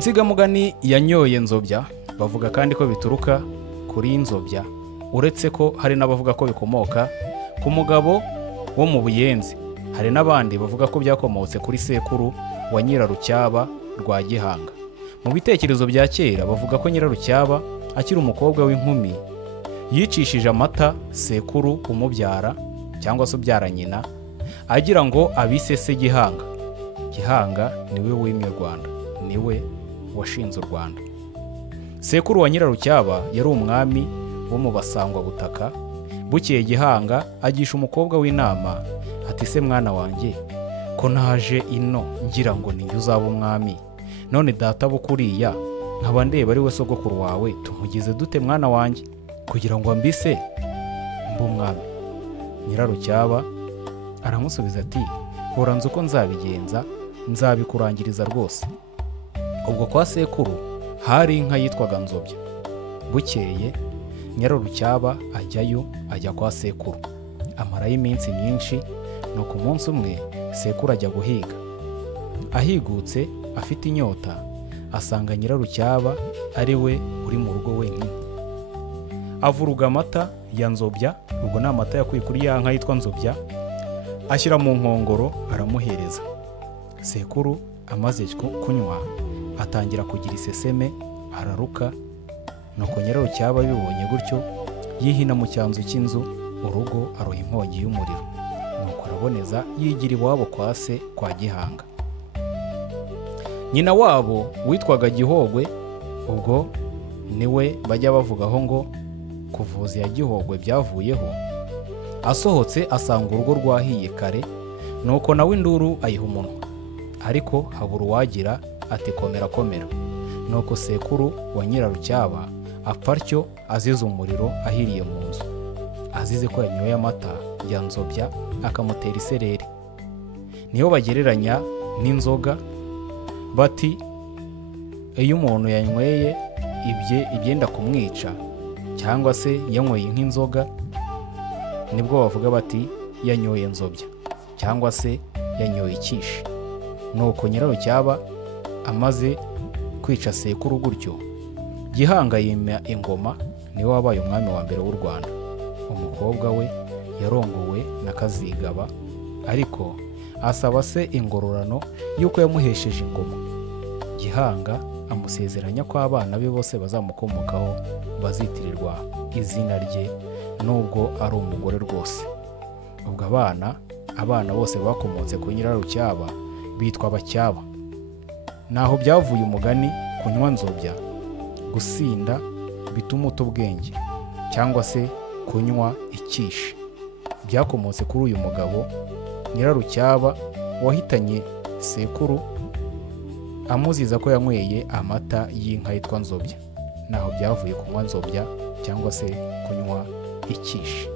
Insigamugani yanyoye nzobya bavuga kandi ko bituruka kuri nzobya, uretse ko hari n'abavuga ko bikomoka ku mugabo wo mu Buyenzi. Hari n'abandi bavuga ko byakomotse kuri sekuru wa Nyirarucyaba rwa Gihanga. Mu bitekerezo bya kera bavuga ko Nyirarucyaba akiri umukobwa w'inkumi yicishije amata sekuru umubyara cyangwa se ubyara nyina, agira ngo abisese Gihanga. Gihanga niwe wimye Rwanda, niwe washinze u Rwanda. Sekuru wa Nyirarucyaba yari umwami wo mu Basangwa butaka. Bukeye Gihanga agisha umukobwa w'inama ati, se mwana wanjye, ko naje ino ngira ngo ninjye uzaba umwami, none data bukuriya nkaba ndeba ari we sogokuru wawe, tumugize dute mwana wanjye kugira ngo ambise mbe umwami? Nyirarucyaba aramusubiza ati, hora nzi uko nzabigenza, nzabikurangiriza rwose. Ubwo kwa sekuru hari inka yitwaga Nzobya. Bukeye Nyirarucyaba ajyayo, ajya kwa sekuru, amarayo iminsi myinshi. Nuko umunsi umwe sekuru ajya guhiga. Ahigutse afite inyota, asanga Nyirarucyaba ari we uri mu rugo wenyine. Avuruga amata ya Nzobya, ubwo ni amata yakuye kuri ya nka yitwa Nzobya, ashyira mu nkongoro aramuhereza. Sekuru amaze kunywa atangira kugira iseseme, araruka. Nuko Nyirarucyaba bibonye gutyo yihina mu cyanzu cy'inzu, urugo aroha inkongi y'umuriro. Nuko araboneza yigira iwabo kwa se kwa Gihanga. Nyina wabo witwaga Gihogwe, ubwo niwe bajya bavugaho ngo kuvuza ya Gihogwe byavuyeho. Asohotse asanga urugo rwahiye kare, nuko nawe induru ayiha umunwa, ariko habura uwagira ati komera komera. Nuko sekuru wa Nyirarucyaba apfa atyo azize umuriro ahiriye mu nzu, azize ko yanyoye amata ya Nzobya akamutera isereri. Niyo bagereranya n'inzoga bati, iyo umuntu yanyweye ibyenda kumwica cyangwa se yanyweye nk'inzoga, nibwo bavuga bati yanyoye Nzobya cyangwa se yanyoye ikishi. Nuko Nyirarucyaba amaze kwica sekuru gutyo, Gihanga yima ingoma, niwe wabaye umwami wa mbere w'u Rwanda. Umukobwa we yarongowe na Kazigaba, ariko asaba se ingororano y'uko yamuhesheje ingoma. Gihanga amusezeranya ko abana be bose bazamukomokaho bazitirirwa izina rye, nubwo ari umugore rwose. Ubwo abana bose bakomotse ku Nyirarucyaba bitwa Abacyaba. Naho byavuye umugani kunywa Nzobya, gusinda bituma uta ubwenge, cyangwa se kunywa ikishi. Byakomotse kuri uyu mugabo Nyirarucyaba wahitanye sekuru amuziza ko yanyweye amata y'inka yitwa Nzobya. Naho byavuye kunywa Nzobya cyangwa se kunywa ikishi.